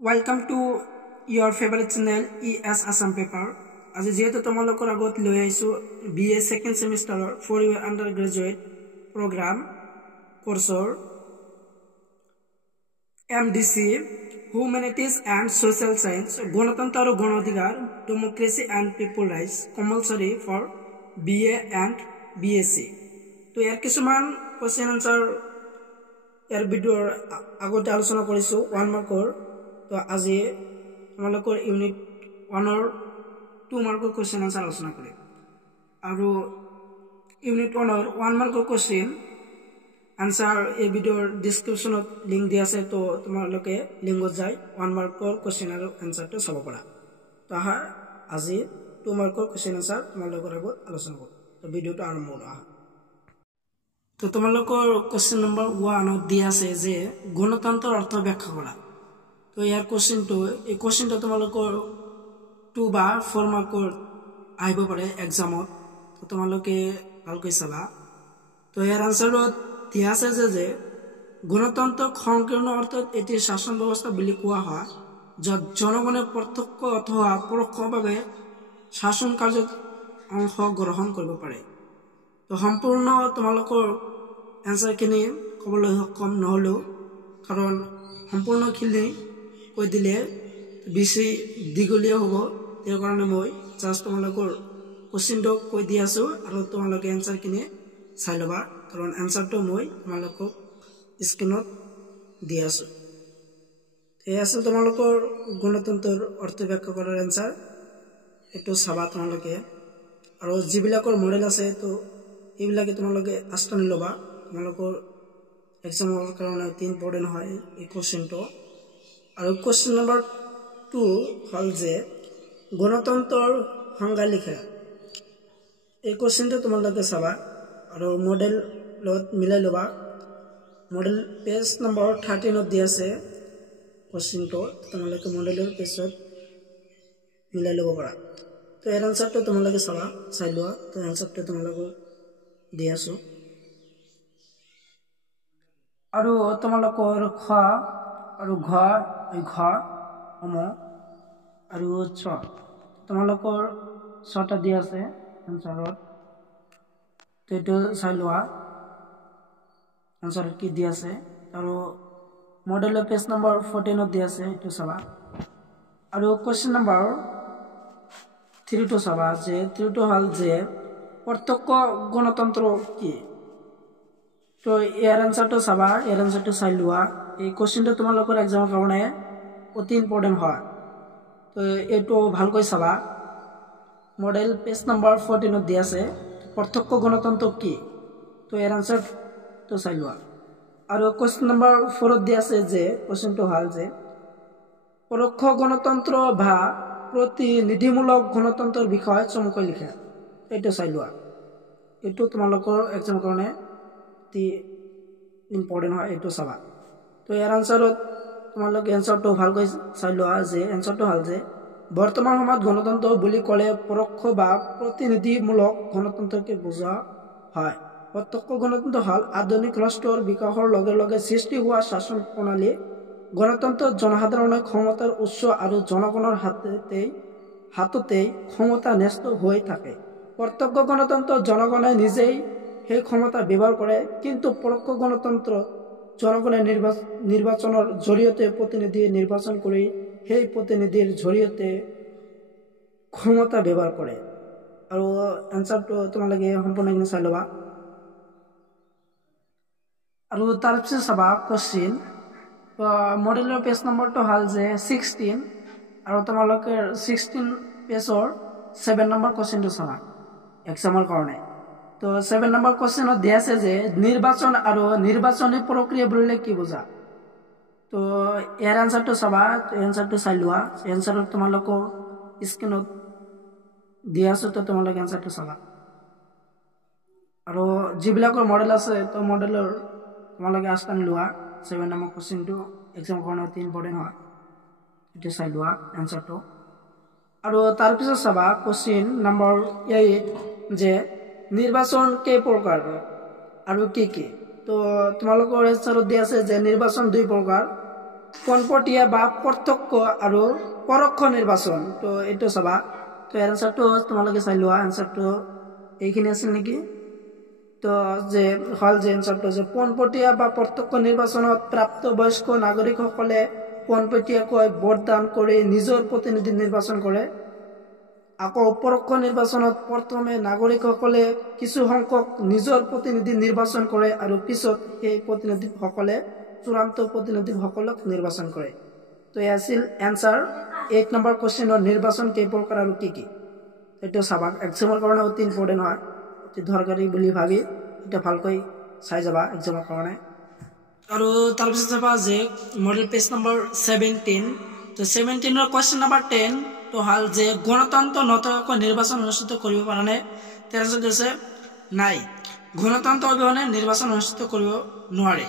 Welcome to your favorite channel ES Assam Paper. আজি যেহেতু তোমালোকৰ আগত লৈ আইছো BA second semester for your undergraduate program course MDC Humanities and Social Science গণতন্ত্র আৰু গণ অধিকাৰ Democracy and People Rights compulsory for BA and BSc তো ইয়াৰ কিছুমান কোৱেশ্চন আনসাৰ ইয়াৰ ভিডিঅ'ৰ আগতে আলোচনা কৰিছো 1 মাৰ্কৰ তো আজি তোমালোকৰ ইউনিট 1 ৰ 2 মাৰ্কৰ কোৱেশ্চন আনসাৰ আলোচনা কৰিম আৰু ইউনিট 1 ৰ 1 মাৰ্কৰ কোৱেশ্চন আনসাৰ এই ভিডিঅ'ৰ ডেসক্ৰিপচনত লিংক দিয়া আছে তো তোমালোকে লিংকত যাই 1 মাৰ্কৰ কোৱেশ্চন আৰু আনসাৰটো চাব পাৰা তো আজি 2 মাৰ্কৰ কোৱেশ্চন আনসাৰ তোমালোকৰ আগত আলোচনা কৰিম তো ভিডিঅ'টো আৰম্ভ কৰা তো তোমালোকৰ কোৱেশ্চন নম্বৰ 1 ত দিয়া আছে যে গণতন্ত্ৰৰ অৰ্থ ব্যাখ্যা কৰা তো ইয়াৰ কোৱেশ্চনটো তোমালোকৰ 2 বা 4 মাৰ্কৰ আহিব পাৰে এক্সামত তো তোমালোকে ভালকৈ চাবা তো ইয়াৰ আনসাৰত দিয়া আছে যে গণতন্ত্ৰক সংকীৰ্ণ অৰ্থত এটি শাসন ব্যৱস্থা বুলি কোৱা হয় য'ত জনগণে প্ৰত্যক্ষ অথবা পৰোক্ষভাৱে শাসন কাৰ্যত অংশগ্ৰহণ কৰিব পাৰে তো সম্পূৰ্ণ তোমালোকৰ আনসাৰখিনি ক'বলৈ সক্ষম নহ'লো কাৰণ সম্পূৰ্ণখিনি কৈ দিলে বেছি দীঘলীয়া হ'ব তাৰ কাৰণে মই জাষ্ট তোমালোকৰ কোৱেশ্চনটো কৈ দি আছো আৰু তোমালোকে আনসাৰখিনি চাই ল'বা কাৰণ আনসাৰটো মই তোমালোকক স্ক্ৰীনত দি আছো এই আছে তোমালোকৰ গণতন্ত্ৰৰ অৰ্থ ব্যাখ্যা কৰাৰ আনসাৰ এটো চাবা তোমালোকে আৰু যিবিলাকৰ মডেল আছে তো এইবিলাকে তোমালোকে আস্তানি ল'বা তোমালোকৰ এক্সামৰ কাৰণে অতি ইম্পৰ্টেন্ট হয় এই কোৱেশ্চনটো আৰু কোৱেশ্চন নম্বৰ 2 হল যে গণতন্ত্ৰৰ সংজ্ঞা লিখা এই কোৱেশ্চনটো তোমালোকে চাবা আৰু মডেল লগত মিলাই ল'বা মডেল পেজ নম্বৰ 13 ত দিয়া আছে কোৱেশ্চনটো তোমালোকে মডেলৰ পেজত মিলাই ল'ব পাৰা তো এৰ আনসাৰটো তোমালোকে চাবা চাই লোৱা তো আনসাৰটো তোমালোকে দি আছো আৰু তোমালোকৰ খ আৰু ঘ আৰু ছ তোমালোকৰ ছটা দি আছে আনসাৰত তো এইটো চাই লোৱা আনসাৰত কি দি আছে আৰু মডেলৰ পেজ নম্বৰ 14 ত দি আছে এইটো চাবা আৰু কোৱেশ্চন নম্বৰ 3 টো চাবা যে 3 টো হল যে প্ৰত্যক্ষ গণতন্ত্ৰ কি তো ইয়াৰ আনসাৰটো চাবা ইয়াৰ আনসাৰটো চাই লোৱা এই কোৱেশ্চনটো তোমালোকৰ এক্সামৰ কাৰণে অতি ইম্পৰ্টেন্ট হয় তো এইটো ভালকৈ চাবা মডেল পেজ নম্বৰ 14 ত দি আছে প্ৰত্যক্ষ গণতন্ত্ৰ কি তো ইয়াৰ আনসাৰটো চাই লোৱা আৰু কোৱেশ্চন নম্বৰ 4 ত দি আছে যে কোৱেশ্চনটো হল যে পৰোক্ষ গণতন্ত্ৰ বা প্ৰতিনিধিমূলক গণতন্ত্ৰৰ বিষয়ে চমুকৈ লিখা এইটো চাই লোৱা এইটো তোমালোকৰ এক্সামৰ কাৰণে অতি ইম্পৰ্টেন্ট হয় এইটো চাবা তো ইয়াৰ আনসাৰত তোমালোকে আনসাৰটো ভালকৈ চাই লোৱা যে আনসাৰটো হল যে বৰ্তমান সময়ত গণতন্ত্ৰ বুলি ক'লে পৰোক্ষ বা প্ৰতিনিধিমূলক গণতন্ত্ৰকে বুজা হয় প্ৰত্যক্ষ গণতন্ত্ৰ হল আধুনিক ৰাষ্ট্ৰৰ বিকাশৰ লগে লগে সৃষ্টি হোৱা শাসন প্ৰণালী গণতন্ত্ৰত জনসাধাৰণৰ ক্ষমতাৰ উৎস আৰু জনগণৰ হাততেই ক্ষমতা ন্যস্ত হৈ থাকে প্ৰত্যক্ষ গণতন্ত্ৰত জনগণে নিজেই সেই ক্ষমতা ব্যৱহাৰ কৰে কিন্তু পৰোক্ষ গণতন্ত্ৰত জনগণে নিৰ্বাচনৰ জৰিয়তে প্ৰতিনিধি নিৰ্বাচন কৰি সেই প্ৰতিনিধিৰ জৰিয়তে ক্ষমতা ব্যৱহাৰ কৰে আৰু আনসাৰটো তোমালোকে সম্পূৰ্ণখিনি চাই ল'বা আৰু তাৰপিছত চাবা কোৱেশ্চন মডেলৰ পেজ নম্বৰটো হল যে 16 আৰু তোমালোকে 16 পেজৰ 7 নম্বৰ কোৱেশ্চনটো চাবা এক্সামৰ কাৰণে তো 7 নম্বৰ কোৱেশ্চনত দিয়া আছে যে নিৰ্বাচন আৰু নিৰ্বাচনী প্ৰক্ৰিয়া বুলিলে কি বুজা তো ইয়াৰ আনসাৰটো চাবা আনসাৰটো চাই লোৱা আনসাৰত তোমালোকৰ স্ক্ৰীনত দিয়া আছে তো তোমালোকে আনসাৰটো চাবা আৰু যিবিলাকৰ মডেল আছে তো মডেলৰ তোমালোকে আস্তানি লোৱা 7 নম্বৰ কোৱেশ্চনটো এক্সামৰ কাৰণে অতি ইম্পৰ্টেন্ট হয় এইটো চাই লোৱা আনসাৰটো আৰু তাৰপিছত চাবা কোৱেশ্চন নম্বৰ 8 যে নিৰ্বাচন কেই প্ৰকাৰ আৰু কি কি তো তোমালোকৰ আনসাৰত দিয়া আছে যে নিৰ্বাচন 2 প্ৰকাৰ পোনপটীয়া বা প্ৰত্যক্ষ আৰু পৰোক্ষ নিৰ্বাচন। তো এইটো চাবা। তো এনচাৰটো তোমালোকে চাই লোৱা। এনচাৰটো এইখিনি আছিল নেকি? তো যে হল যে এনচাৰটো যে পোনপটীয়া বা প্ৰত্যক্ষ নিৰ্বাচনত প্ৰাপ্তবয়স্ক নাগৰিকসকলে পোনপটীয়াকৈ ভোটদান কৰি নিজৰ প্ৰতিনিধি নিৰ্বাচন কৰে। আকৌ পৰোক্ষ নিৰ্বাচনত প্ৰথমে নাগৰিকসকলে কিছু সংখ্যক নিজৰ প্ৰতিনিধি নিৰ্বাচন কৰে আৰু পিছত সেই প্ৰতিনিধিসকলে চূড়ান্ত প্ৰতিনিধিসকলক নিৰ্বাচন কৰে। তো এই আছিল এনচাৰ 8 নম্বৰ কুৱেশ্যনৰ নিৰ্বাচন কেই প্ৰকাৰ আৰু কি কি। এইটো চাবা, এক্সামৰ কাৰণে অতি ইম্পৰ্টেণ্ট হয়, অতি দৰকাৰী বুলি ভাবি এটা ভালকৈ চাই যাবা এক্সামৰ কাৰণে। আৰু তাৰপিছত চাবা যে মডেল পেজ নম্বৰ 17। তো 17ৰ কুৱেশ্যন নম্বৰ 10 তো হল যে গণতন্ত্ৰ নথকাকৈ নিৰ্বাচন অনুষ্ঠিত কৰিব পৰা নাই। তাৰপিছত আছে নাই, গণতন্ত্ৰ অবিহনে নিৰ্বাচন অনুষ্ঠিত কৰিব নোৱাৰে।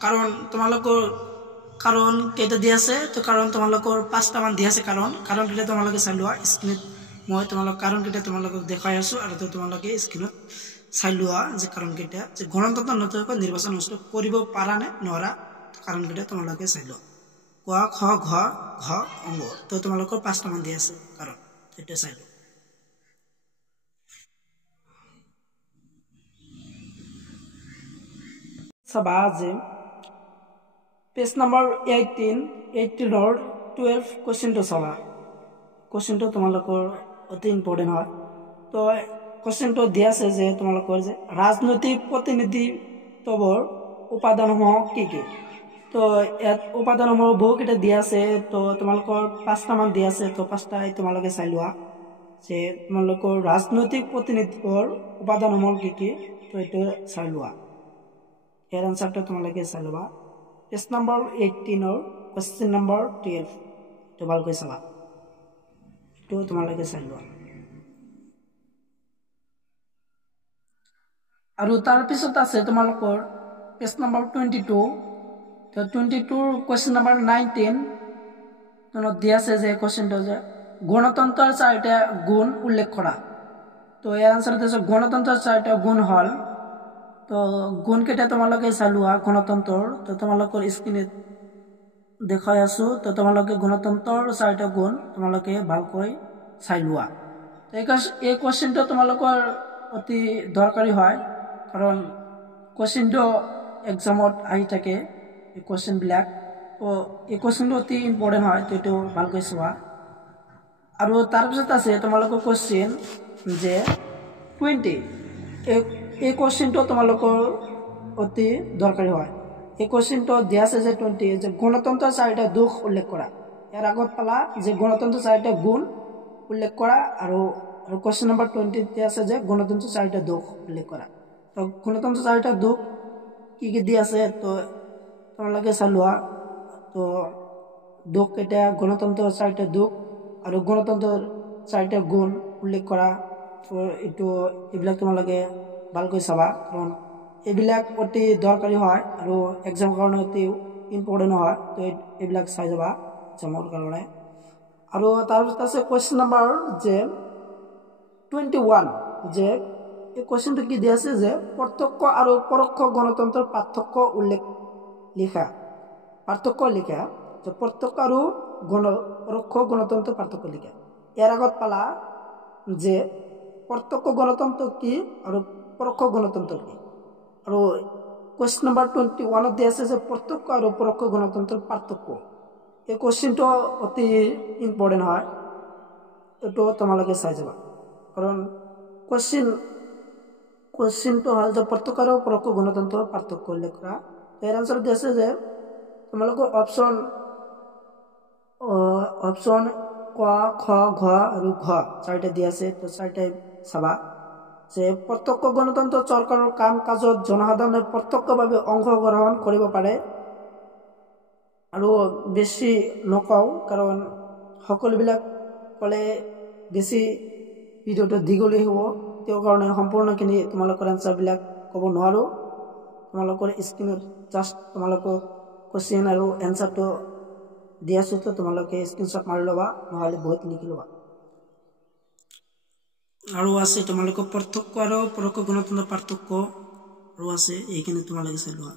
কাৰণ কেইটা দিয়া আছে? তো কাৰণ তোমালোকৰ 5টামান দিয়া আছে। কাৰণ কেইটা তোমালোকে চাই লোৱা স্ক্ৰীনত। মই তোমালোক কাৰণ কেইটা তোমালোকক দেখাই আছো আৰু তোমালোকে স্ক্ৰীনত চাই লোৱা যে কাৰণ কেইটা, যে গণতন্ত্ৰ নথকাকৈ নিৰ্বাচন অনুষ্ঠিত কৰিব পাৰা নে নোৱাৰা। কাৰণ কেইটা তোমালোকে চাই লোৱা। ক, খ, ঘ, অংগ। তো তোমালোকৰ 5টামান দিয়া আছে কাৰণ, এটা চাই লোৱা। চাবা যে পেজ নম্বৰ 18ৰ 12 কুৱেশ্যনটো চাবা। কুৱেশ্যনটো তোমালোকৰ অতি ইম্পৰ্টেণ্ট হয়। তো কুৱেশ্যনটো দিয়া আছে যে তোমালোকৰ যে ৰাজনৈতিক প্ৰতিনিধিত্বৰ উপাদানসমূহ কি কি। তো ইয়াত উপাদানসমূহ বহুকেইটা দিয়া আছে। তো তোমালোকৰ 5টামান দিয়া আছে। তো 5টাই তোমালোকে চাই লোৱা যে তোমালোকৰ ৰাজনৈতিক প্ৰতিনিধিত্বৰ উপাদানসমূহ কি কি। তো এইটো চাই লোৱা। ইয়াৰ এনচাৰটো তোমালোকে চাই ল'বা। পেজ নম্বৰ 18ৰ কুৱেশ্যন নম্বৰ 12 এইটো ভালকৈ চাবা। এইটো তোমালোকে চাই লোৱা। আৰু তাৰপিছত আছে তোমালোকৰ পেজ নম্বৰ 22। তো 22ৰ কুৱেশ্যন নম্বৰ 19 দিয়া আছে যে কুৱেশ্যনটো যে গণতন্ত্ৰৰ 4টা গুণ উল্লেখ কৰা। তো ইয়াৰ আনচাৰটো আছে গণতন্ত্ৰৰ 4টা গুণ হল। তো গুণ কেইটা তোমালোকে চাই লোৱা গণতন্ত্ৰৰ। তো তোমালোকৰ স্ক্ৰীনত দেখাই আছো। তো তোমালোকে গণতন্ত্ৰৰ 4টা গুণ তোমালোকে ভালকৈ চাই লোৱা। এই কুৱেশ্যনটো তোমালোকৰ অতি দৰকাৰী হয়, কাৰণ কুৱেশ্যনটো এক্সামত আহি থাকে এই কুৱেশ্যনবিলাক। তো এই কুৱেশ্যনটো অতি ইম্পৰ্টেণ্ট হয়। তো এইটো ভালকৈ চোৱা। আৰু তাৰপিছত আছে তোমালোকৰ কুৱেশ্যন যে 20। এই কুৱেশ্যনটো তোমালোকৰ অতি দৰকাৰী হয়। এই কুৱেশ্যনটো দিয়া আছে যে 20 যে গণতন্ত্ৰৰ 4টা দোষ উল্লেখ কৰা। ইয়াৰ আগত পালা যে গণতন্ত্ৰৰ 4টা গুণ উল্লেখ কৰা, আৰু কুৱেশ্যন নম্বৰ 20 দিয়া আছে যে গণতন্ত্ৰৰ 4টা দোষ উল্লেখ কৰা। তো গণতন্ত্ৰৰ 4টা দোষ কি কি দিয়া আছে তো তোমালোকে চাই লোৱা। তো দোষ কেইটা, গণতন্ত্ৰৰ 4টা দোষ আৰু গণতন্ত্ৰৰ 4টা গুণ উল্লেখ কৰা। তো এইবিলাক তোমালোকে ভালকৈ চাবা, কাৰণ এইবিলাক অতি দৰকাৰী হয় আৰু এক্সামৰ কাৰণে অতি ইম্পৰ্টেণ্ট হয়। তো এইবিলাক চাই যাবা এক্সামৰ কাৰণে। আৰু তাৰপিছত আছে কুৱেশ্যন নম্বৰ যে 21 যে এই কুৱেশ্যনটো কি দিয়া আছে যে প্ৰত্যক্ষ আৰু পৰোক্ষ গণতন্ত্ৰৰ পাৰ্থক্য লিখা। যে প্ৰত্যক্ষ আৰু পৰোক্ষ গণতন্ত্ৰৰ পাৰ্থক্য লিখা। ইয়াৰ আগত পালা যে প্ৰত্যক্ষ গণতন্ত্ৰ কি আৰু পৰোক্ষ গণতন্ত্ৰ কি। আৰু কুৱেশ্যন নম্বৰ 21 দিয়া আছে যে প্ৰত্যক্ষ আৰু পৰোক্ষ গণতন্ত্ৰৰ পাৰ্থক্য। এই কুৱেশ্যনটো অতি ইম্পৰ্টেণ্ট হয়। এইটো তোমালোকে চাই যাবা, কাৰণ কুৱেশ্যনটো হ'ল যে প্ৰত্যক্ষ আৰু পৰোক্ষ গণতন্ত্ৰৰ পাৰ্থক্য উল্লেখ কৰা। ইয়াৰ আনচাৰ দিয়া আছে যে তোমালোকৰ অপশ্যন ক, খ, ঘ আৰু ঘ 4টা দিয়া আছে। তো 4টাই চাবা যে প্ৰত্যক্ষ গণতন্ত্ৰ চৰকাৰৰ কাম কাজত জনসাধাৰণে প্ৰত্যক্ষভাৱে অংশগ্ৰহণ কৰিব পাৰে। আৰু বেছি নকওঁ, কাৰণ সকলোবিলাক ক'লে বেছি ভিডিঅ'টো দীঘলীয়া হ'ব। তেওঁৰ কাৰণে সম্পূৰ্ণখিনি তোমালোকৰ এনচাৰবিলাক ক'ব নোৱাৰোঁ। তোমালোকৰ স্ক্ৰীনত জাষ্ট তোমালোকক কুৱেশ্যন আৰু এনচাৰটো দি আছোঁ। তো তোমালোকে স্ক্ৰীনশ্বট মাৰি ল'বা, নহ'লে বহুত লিখি ল'বা। আৰু আছে তোমালোকৰ প্ৰত্যক্ষ আৰু পৰোক্ষ গণতন্ত্ৰৰ পাৰ্থক্য আৰু আছে, এইখিনি তোমালোকে চাই লোৱা।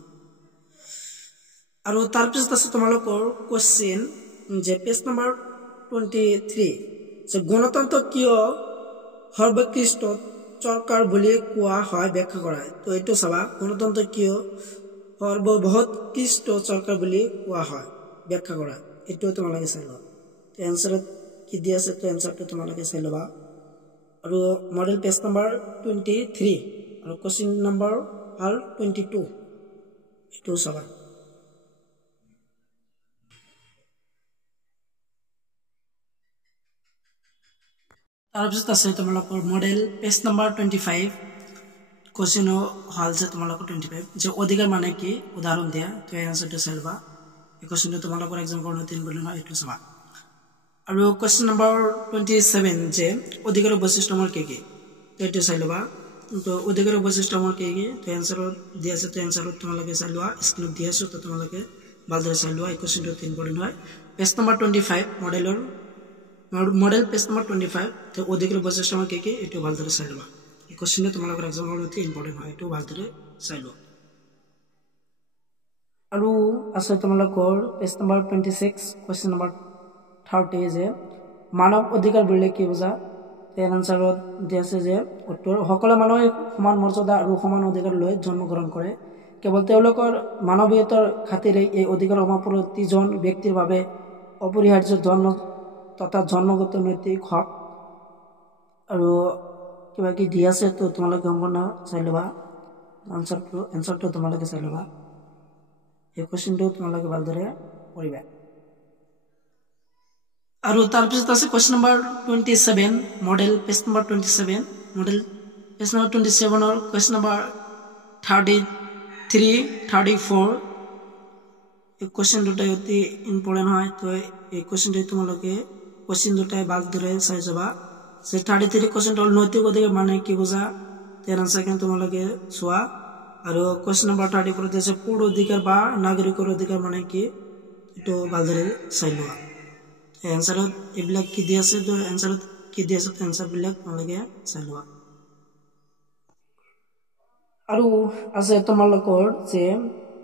আৰু তাৰপিছত আছে তোমালোকৰ কোৱেশ্চন যে পেজ নম্বৰ 23 যে গণতন্ত্ৰ কিয় সৰ্বোৎকৃষ্ট চৰকাৰ বুলি কোৱা হয় ব্যাখ্যা কৰা। তো এইটো চাবা গণতন্ত্ৰ কিয় সৰ্ববৃহৎকৃষ্ট চৰকাৰ বুলি কোৱা হয় ব্যাখ্যা কৰা। এইটো তোমালোকে চাই লোৱা। তো এনসাৰত কি দিয়া আছে তো এনসাৰটো তোমালোকে চাই ল'বা। আৰু মডেল পেজ নম্বৰ 23 আৰু কোৱেশ্চন নম্বৰ হ'ল 22 এইটো চাবা। তাৰপিছত আছে তোমালোকৰ মডেল পেজ নম্বৰ 25 কোৱেশ্চন হল যে তোমালোকৰ 25 যে অধিকাৰ মানে কি উদাহৰণ দিয়া। তো এই আনসাৰটো চাই ল'বা। এই কোৱেশ্চনটো তোমালোকৰ এক্সাম কাৰণে 3 বুলি নহয় এইটো চাবা। আৰু কোৱেশ্চন নম্বৰ 27 যে অধিকাৰৰ বৈশিষ্ট্যসমূহ কি কি তো এইটো চাই ল'বা। তো অধিকাৰৰ বৈশিষ্ট্যসমূহ কি কি তো এনসাৰত দিয়া আছে। তো এনসাৰত তোমালোকে চাই লোৱা। স্ক্ৰীনত দিয়া আছে তো তোমালোকে ভালদৰে চাই লোৱা। এই কোৱেশ্চনটো 3 বুলি নহয়। Page number 25 model page number 25 তো অধিকাৰৰ বৈশিষ্ট্যসমূহ কি কি এইটো ভালদৰে চাই ল'বা। এই কোৱেশ্চনটো তোমালোকৰ এক্সাম কাৰণে ইম্পৰ্টেণ্ট হয় এইটো ভালদৰে চাই লোৱা। আৰু আছে তোমালোকৰ পেজ নম্বৰ 26 কোৱেশ্চন নম্বৰ 30 যে মানৱ অধিকাৰ বুলিলে কি বুজা। এৰ আনসাৰত দিয়া আছে যে উত্তৰ সকলো মানুহে সমান মৰ্যাদা আৰু সমান অধিকাৰ লৈ জন্মগ্ৰহণ কৰে। কেৱল তেওঁলোকৰ মানৱীয়তাৰ খাতিৰে এই অধিকাৰসমূহ প্ৰতিজন ব্যক্তিৰ বাবে অপৰিহাৰ্য তথা জন্মগত নৈতিক হক। আৰু কিবা কি দিয়া আছে তো তোমালোকে সম্পূৰ্ণ চাই ল'বা। এনসাৰটো তোমালোকে চাই ল'বা। এই কোৱেশ্চনটো তোমালোকে ভালদৰে পঢ়িবা। আৰু তাৰপিছত আছে question number 27 model page number 27 model page number 27 question number 33 34 এই কোৱেশ্চন দুটাই অতি ইম্পৰ্টেণ্ট হয়। তো এই কোৱেশ্চনটো তোমালোকে কোৱেশ্চন দুটাই ভালদৰে চাই যাবা। যে 33 কোৱেশ্চনটো হ'ল নৈতিক অধিকাৰ মানে কি বুজা। তেৰ আনসাৰ কিন্তু তোমালোকে চোৱা। আৰু কোৱেশ্চন নম্বৰ 34 আছে পৌৰ অধিকাৰ বা নাগৰিকৰ অধিকাৰ মানে কি এইটো ভালদৰে চাই লোৱা। এনসাৰত এইবিলাক কি দিয়া আছে তো এনসাৰত কি দিয়া আছে এনসাৰবিলাক তোমালোকে চাই লোৱা। আৰু আছে তোমালোকৰ যে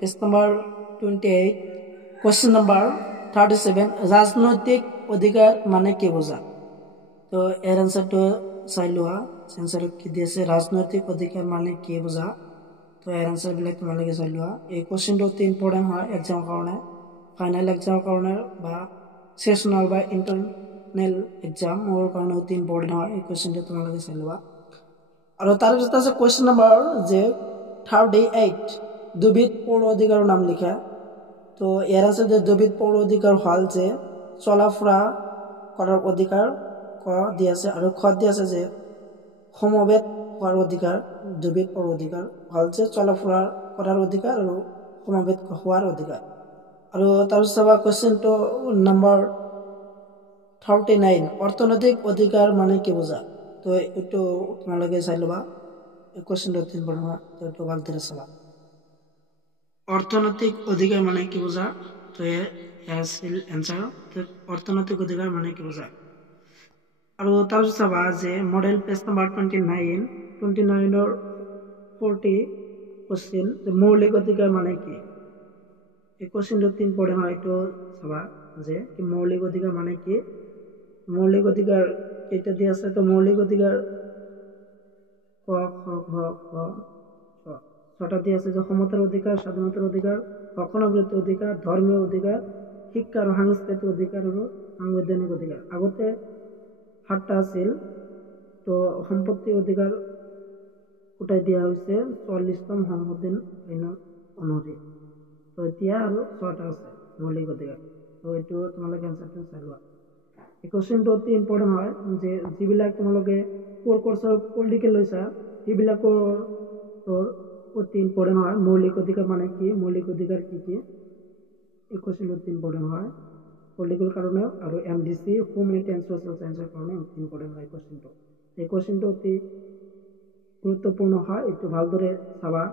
পেজ নম্বৰ 28 কোৱেশ্চন নম্বৰ 37 ৰাজনৈতিক অধিকাৰ মানে কি বুজা। তো এৰ আনসাৰটো চাই লোৱা। এনসাৰত কি দিয়া আছে ৰাজনৈতিক অধিকাৰ মানে কি বুজা। তো এৰ আনসাৰবিলাক তোমালোকে চাই লোৱা। এই কোৱেশ্চনটো অতি ইম্পৰ্টেণ্ট হয় এক্সামৰ কাৰণে ফাইনেল এক্সামৰ কাৰণে বা সেশনাল বা ইন্টাৰনাল এক্সামৰ কাৰণে অতি ইম্পৰ্টেণ্ট হয়। এই কোৱেশ্চনটো তোমালোকে চাই লোৱা। আৰু তাৰপিছত আছে কোৱেশ্চন নম্বৰ যে 38 দুবিধ পৌৰ অধিকাৰৰ নাম লিখা। তো ইয়াৰ আছে যে দুবিধ পৌৰ অধিকাৰ হল যে চলাফুৰা কৰাৰ অধিকাৰ ক দিয়া আছে। আৰু খ দিয়া আছে যে সমবেত হোৱাৰ অধিকাৰ। দুবিধ পৌৰ অধিকাৰ হল যে চলাফুৰা কৰাৰ অধিকাৰ আৰু সমবেত হোৱাৰ অধিকাৰ। আৰু তাৰপিছত চাবা কোৱেশ্চনটো নম্বৰ 39 অৰ্থনৈতিক অধিকাৰ মানে কি বুজা। তো এইটো তোমালোকে চাই ল'বা। এই কোৱেশ্চনটো 3 বনোৱা তো এইটো ভালদৰে চাবা। অৰ্থনৈতিক অধিকাৰ মানে কি বুজা। তো আছিল এনসাৰ অৰ্থনৈতিক অধিকাৰ মানে কি বুজা। আৰু তাৰপিছত চাবা যে মডেল পেজ নম্বৰ 29 40 কোৱেশ্চন মৌলিক অধিকাৰ মানে কি। এই কোৱেশ্চনটো 3 ইম্পৰ্টেণ্ট হয় এইটো চাবা যে মৌলিক অধিকাৰ মানে কি। মৌলিক অধিকাৰ কেইটা দিয়া আছে তো মৌলিক অধিকাৰ ক খ ঘ খ ছটা দিয়া আছে যে সমতাৰ অধিকাৰ স্বাধীনতাৰ অধিকাৰ অখণ্ডতাৰ অধিকাৰ ধৰ্মীয় অধিকাৰ শিক্ষা আৰু সাংস্কৃতিক অধিকাৰ আৰু সাংবিধানিক অধিকাৰ। আগতে 7টা আছিল। তো সম্পত্তি অধিকাৰ উঠাই দিয়া হৈছে 44তম সংশোধনী আইনৰ অনুসৰি। তো এতিয়া আৰু 6টা আছে মৌলিক অধিকাৰ। তো এইটো তোমালোকে এনসাৰটো চাই লোৱা। এই কোৱেশ্চনটো অতি ইম্পৰ্টেণ্ট হয় যে যিবিলাক তোমালোকে কোৰ কোৰ্চৰ পলিটিকেল লৈছা সেইবিলাকৰ অতি ইম্পৰ্টেণ্ট হয়। মৌলিক অধিকাৰ মানে কি মৌলিক অধিকাৰ কি কি এই কোৱেশ্চনটো অতি ইম্পৰ্টেণ্ট হয় পলিটিকেল কাৰণে আৰু MDC হিউমেনিটি এণ্ড ছ'চিয়েল সায়েন্সৰ কাৰণে অতি ইম্পৰ্টেণ্ট হয় কোৱেশ্চনটো। এই কোৱেশ্চনটো অতি গুৰুত্বপূৰ্ণ হয় এইটো ভালদৰে চাবা।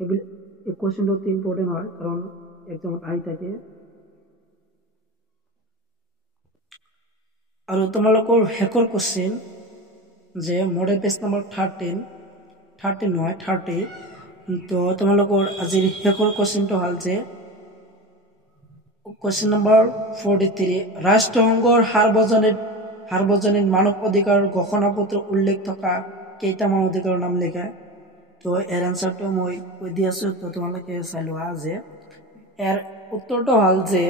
এইবিলাক এই কোৱেশ্চনটো অতি ইম্পৰ্টেণ্ট হয় কাৰণ এক্সামত আহি থাকে। আৰু তোমালোকৰ শেষৰ কোৱেশ্চন যে মডেল পেজ নম্বৰ 30 নহয় 30 তো তোমালোকৰ আজিৰ শেষৰ কোৱেশ্চনটো হ'ল যে কোয়েশ্চন নাম্বাৰ 43 ৰাষ্ট্ৰসংঘৰ সাৰ্বজনীন মানৱ অধিকাৰ ঘোষণাপত্ৰ উল্লেখ থকা কেইটামান অধিকাৰৰ নাম লিখা। তো এৰ এনসাৰটা মই কৈ দি আছো, তো তোমালোকে চাই লোৱা যে এৰ উত্তৰটো হ'ল যে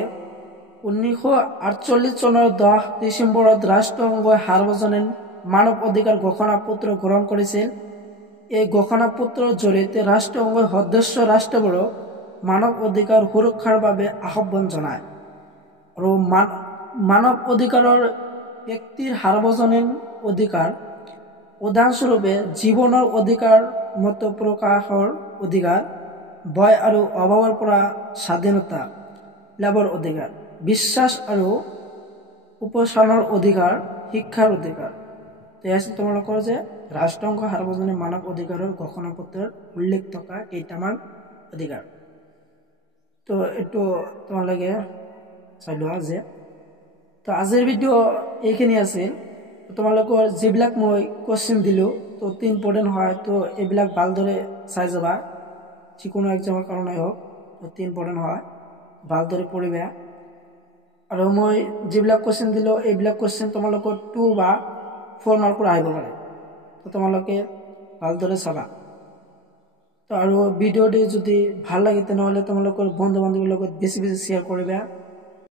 1948 চনৰ 10 ডিচেম্বৰত ৰাষ্ট্ৰসংঘই সাৰ্বজনীন মানৱ অধিকাৰ ঘোষণাপত্ৰ গ্ৰহণ কৰিছিল। এই ঘোষণাপত্ৰৰ জৰিয়তে ৰাষ্ট্ৰসংঘই সদস্য ৰাষ্ট্ৰবোৰক মানৱ অধিকাৰ সুৰক্ষাৰ বাবে আহ্বান জনায় আৰু মানৱ অধিকাৰৰ ব্যক্তিৰ সাৰ্বজনীন অধিকাৰ উদাহৰণস্বৰূপে জীৱনৰ অধিকাৰ, মত প্ৰকাশৰ অধিকাৰ, ভয় আৰু অভাৱৰ পৰা স্বাধীনতা লাভৰ অধিকাৰ, বিশ্বাস আৰু উপাসনাৰ অধিকাৰ, শিক্ষাৰ অধিকাৰ। তোমালোকৰ যে ৰাষ্ট্ৰসংঘ সাৰ্বজনীন মানৱ অধিকাৰৰ ঘোষণাপত্ৰৰ উল্লেখ থকা কেইটামান অধিকাৰ। তো এইটো তোমালোকে চাই লোৱা যে তো আজিৰ ভিডিঅ' এইখিনি আছিল। তোমালোকৰ যিবিলাক মই কোৱেশ্চন দিলোঁ তো ইম্পৰ্টেণ্ট হয়, তো এইবিলাক ভালদৰে চাই যাবা, যিকোনো এক্সামৰ কাৰণে হওক অতি ইম্পৰ্টেণ্ট হয়, ভালদৰে পঢ়িবা। আৰু মই যিবিলাক কোৱেশ্চন দিলোঁ এইবিলাক কোৱেশ্চন তোমালোকৰ 2 বা 4 মাৰ্কৰ আহিব পাৰে, তো তোমালোকে ভালদৰে চাবা। তো আৰু ভিডিঅ'টি যদি ভাল লাগে তেনেহ'লে তোমালোকৰ বন্ধু বান্ধৱীৰ লগত বেছি বেছি শ্বেয়াৰ কৰিবা।